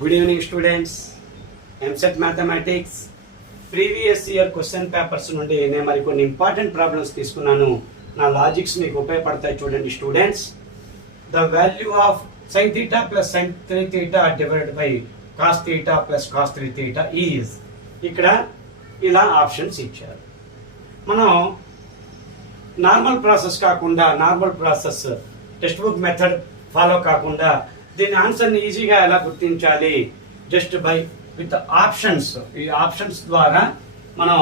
Good evening students. MSET Mathematics previous year question papers నుండి నేను మరి కొన్ని ఇంపార్టెంట్ ప్రాబ్లమ్స్ తీసుకున్నాను. నా లాజిక్స్ మీకు ఉపయోగపడతాయి చూడండి students. The value of sin theta plus sin 3 theta divided by cos theta plus cos 3 theta is, ఇక్కడ ఇలా ఆప్షన్స్ ఇచ్చారు. మనం నార్మల్ ప్రాసెస్ కాకుండా, normal process text book method follow కాకుండా దీని ఆన్సర్ని ఈజీగా ఎలా గుర్తించాలి, జస్ట్ బై విత్ ఆప్షన్స్. ఈ ఆప్షన్స్ ద్వారా మనం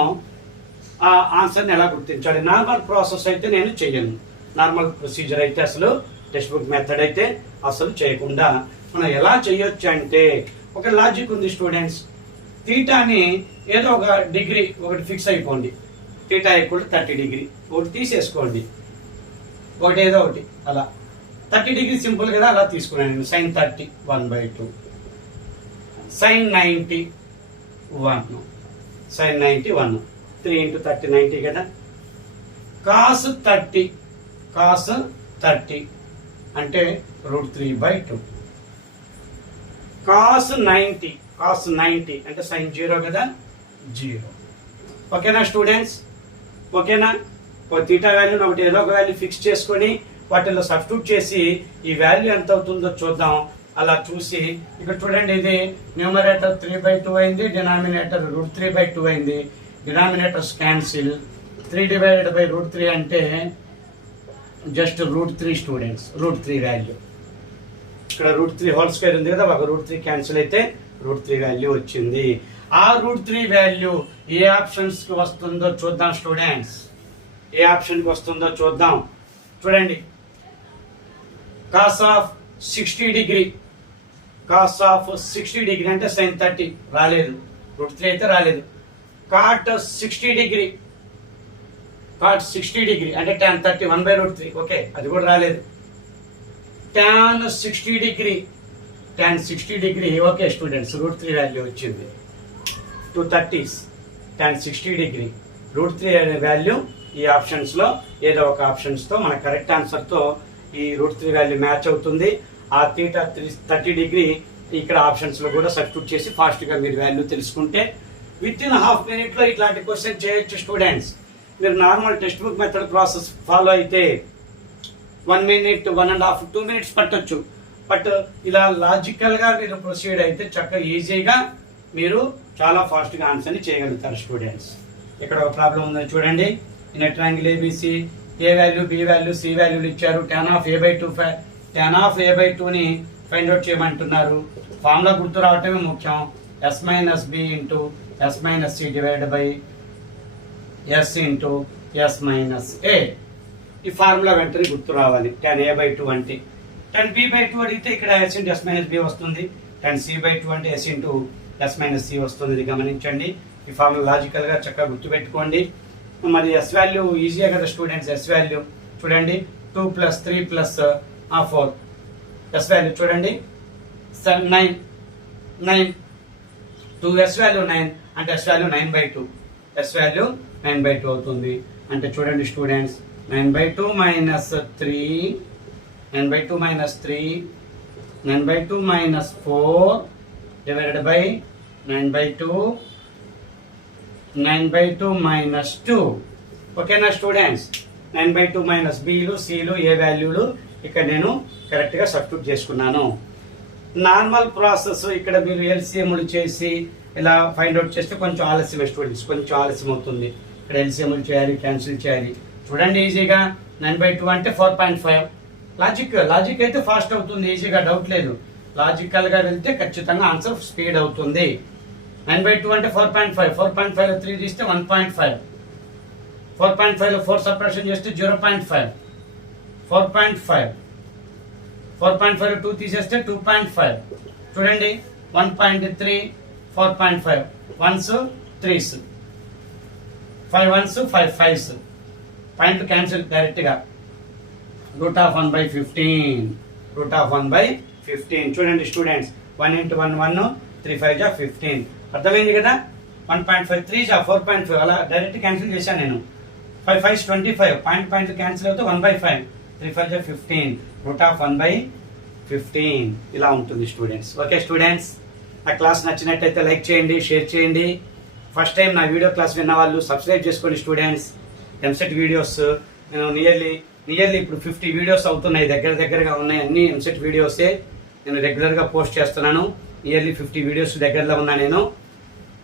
ఆ ఆన్సర్ని ఎలా గుర్తించాలి. నార్మల్ ప్రాసెస్ అయితే నేను చేయను, నార్మల్ ప్రొసీజర్ అయితే అసలు టెక్స్ట్ బుక్ మెథడ్ అయితే అసలు చేయకుండా మనం ఎలా చేయొచ్చు అంటే, ఒక లాజిక్ ఉంది స్టూడెంట్స్. తీటాని ఏదో ఒక డిగ్రీ ఒకటి ఫిక్స్ అయిపోండి. తీటా ఈక్వల్ 30 డిగ్రీ ఒకటి తీసేసుకోండి, ఒకటి ఏదో ఒకటి అలా 30 డిగ్రీ సింపుల్ కదా, అలా తీసుకున్నాను. sin 30 1/2, sin 90 1, sin 90 1, 3 × 30 90 కదా. cos 30 అంటే √3/2. cos 90 అంటే sin 0 కదా, 0. ఓకేనా స్టూడెంట్స్, ఓకేనా. ఒక తీటా వాల్యూని ఒకటి ఏదో ఒక వాల్యూ ఫిక్స్ చేసుకొని వాటిలో సబ్స్టిట్యూట్ చేసి ఈ వాల్యూ ఎంత అవుతుందో చూద్దాం. అలా చూసి ఇక్కడ చూడండి, ఇది న్యూమరేటర్ 3/2 అయింది, డినామినేటర్ √3/2 అయింది. డినామినేటర్స్ క్యాన్సిల్, 3/√3 అంటే జస్ట్ √3 స్టూడెంట్స్, √3 వాల్యూ. ఇక్కడ √3 హోల్ స్క్వేర్ ఉంది కదా, ఒక √3 క్యాన్సిల్ అయితే √3 వాల్యూ వచ్చింది. ఆ √3 వాల్యూ ఏ ఆప్షన్స్ కి వస్తుందో చూద్దాం స్టూడెంట్స్. ఏ ఆప్షన్ కి వస్తుందో చూద్దాం. చూడండి, cos of 60 degree, cos of 60 degree అంటే sin 30 రాలేదు, √3 అయితే రాలేదు. cot 60 డిగ్రీ, cot 60 డిగ్రీ అంటే tan 30 1/√3, ఓకే, అది కూడా రాలేదు. tan 60 degree, tan 60 degree, okay students, √3 value వచ్చింది. 230s tan 60 డిగ్రీ, √3 అనే వాల్యూ ఈ ఆప్షన్స్ లో ఏదో ఒక ఆప్షన్స్ తో మన కరెక్ట్ ఆన్సర్ తో ఈ √3 వాల్యూ మ్యాచ్ అవుతుంది. ఆ తీటా 30 డిగ్రీ ఇక్కడ ఆప్షన్స్ లో కూడా సబ్స్టిట్యూట్ చేసి ఫాస్ట్ గా మీరు వాల్యూ తెలుసుకుంటే విత్ ఇన్ హాఫ్ మినిట్ లో ఇట్లాంటి క్వశ్చన్ చేయొచ్చు స్టూడెంట్స్. మీరు normal text book method process follow అయితే 1 మినిట్, 1.5, 2 మినిట్స్ పట్టొచ్చు. బట్ ఇలా లాజికల్ గా మీరు ప్రొసీడ్ అయితే చక్కగా ఈజీగా మీరు చాలా ఫాస్ట్ గా ఆన్సర్ ని చేయగలుగుతారు స్టూడెంట్స్. ఇక్కడ ఒక ప్రాబ్లం ఉందని చూడండి. In a triangle ABC, A value, B value, C వాల్యూలు ఇచ్చారు. tan ఆఫ్ a/2 ని ఫైండ్ అవుట్ చేయమంటున్నారు. ఫార్ములా గుర్తు రావటమే ముఖ్యం. s - b into s - c divided by s into s - a. ఈ ఫార్ములా వెంటనే గుర్తు రావాలి. tan a/2 అంటే, tan b/2 అడిగితే ఇక్కడ s ఇంటూ s - b వస్తుంది. tan c/2 అంటే s ఇంటూ s - c వస్తుంది. ఇది గమనించండి. ఈ ఫార్ములా లాజికల్ గా చక్కగా గుర్తుపెట్టుకోండి. మరి ఎస్ వాల్యూ ఈజీయే కదా స్టూడెంట్స్. ఎస్ వాల్యూ చూడండి, 2 + 3 + 4. ఎస్ వాల్యూ చూడండి 9. 2 ఎస్ వాల్యూ 9 అంటే ఎస్ వాల్యూ 9/2. ఎస్ వాల్యూ 9/2 అవుతుంది. అంటే చూడండి స్టూడెంట్స్, 9/2 - 3, 9/2 - 3, 9/2 - 4 డివైడెడ్ బై 9/2 - 2. ఓకేనా స్టూడెంట్స్. 9/2 - బిలు, సిలు, ఏ వాల్యూలు ఇక్కడ నేను కరెక్ట్ గా సబ్స్టిట్యూట్ చేసుకున్నాను. నార్మల్ ప్రాసెస్ ఇక్కడ మీరు ఎల్సిఎంలు చేసి ఇలా ఫైండ్ అవుట్ చేస్తే కొంచెం ఆలస్యం స్టూడెంట్స్, కొంచెం ఆలస్యం అవుతుంది. ఇక్కడ ఎల్సిఎంలు చేయాలి, క్యాన్సిల్ చేయాలి. చూడండి ఈజీగా 9/2 అంటే 4.5. లాజిక్ అయితే ఫాస్ట్ అవుతుంది ఈజీగా, డౌట్ లేదు. లాజికల్ గా వెళ్తే ఖచ్చితంగా ఆన్సర్ స్పీడ్ అవుతుంది. 9/2 అంటే 4.5, 4.5 లో 3 తీస్తే 1.5, 4.5 లో 4 సపరేషన్ చేస్తే 0.5, 4.5, 4.5 లో 2 తీసేస్తే 2.5. చూడండి 1.3, 4.5, 1s 3s, 5 1s 5 5s. Point cancel direct గా. √1/15, √1/15. చూడండి స్టూడెంట్స్, 1 × 1 1, 3 5 = 15. అర్థమైంది కదా. 1.5 3 = 4.5 అలా డైరెక్ట్ క్యాన్సిల్ చేశాను నేను. 5 5 25, పాయింట్ క్యాన్సిల్ అవుతే 1/5, 3 5 = 15, √1/15 ఇలా ఉంటుంది స్టూడెంట్స్. Okay students. ఆ క్లాస్ నచ్చినట్టయితే లైక్ చేయండి, షేర్ చేయండి. ఫస్ట్ టైం నా వీడియో క్లాస్ విన్న వాళ్ళు సబ్స్క్రైబ్ చేసుకోండి స్టూడెంట్స్. ఎంసెట్ వీడియోస్ నేను నియర్లీ ఇప్పుడు 50 వీడియోస్ అవుతున్నాయి, దగ్గరగా ఉన్నాయి. అన్ని ఎంసెట్ వీడియోసే నేను రెగ్యులర్గా పోస్ట్ చేస్తున్నాను. నియర్లీ 50 వీడియోస్ దగ్గరలో ఉన్నా నేను.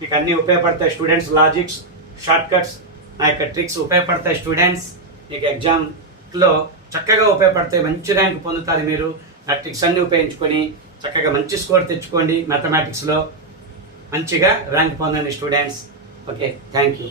మీకు అన్నీ ఉపయోగపడతాయి స్టూడెంట్స్. లాజిక్స్, షార్ట్ కట్స్, నా యొక్క ట్రిక్స్ ఉపయోగపడతాయి స్టూడెంట్స్. మీకు ఎగ్జామ్లో చక్కగా ఉపయోగపడతాయి. మంచి ర్యాంక్ పొందుతారు మీరు. నా ట్రిక్స్ అన్ని ఉపయోగించుకొని చక్కగా మంచి స్కోర్ తెచ్చుకోండి. మ్యాథమెటిక్స్లో మంచిగా ర్యాంక్ పొందండి స్టూడెంట్స్. Okay, thank you.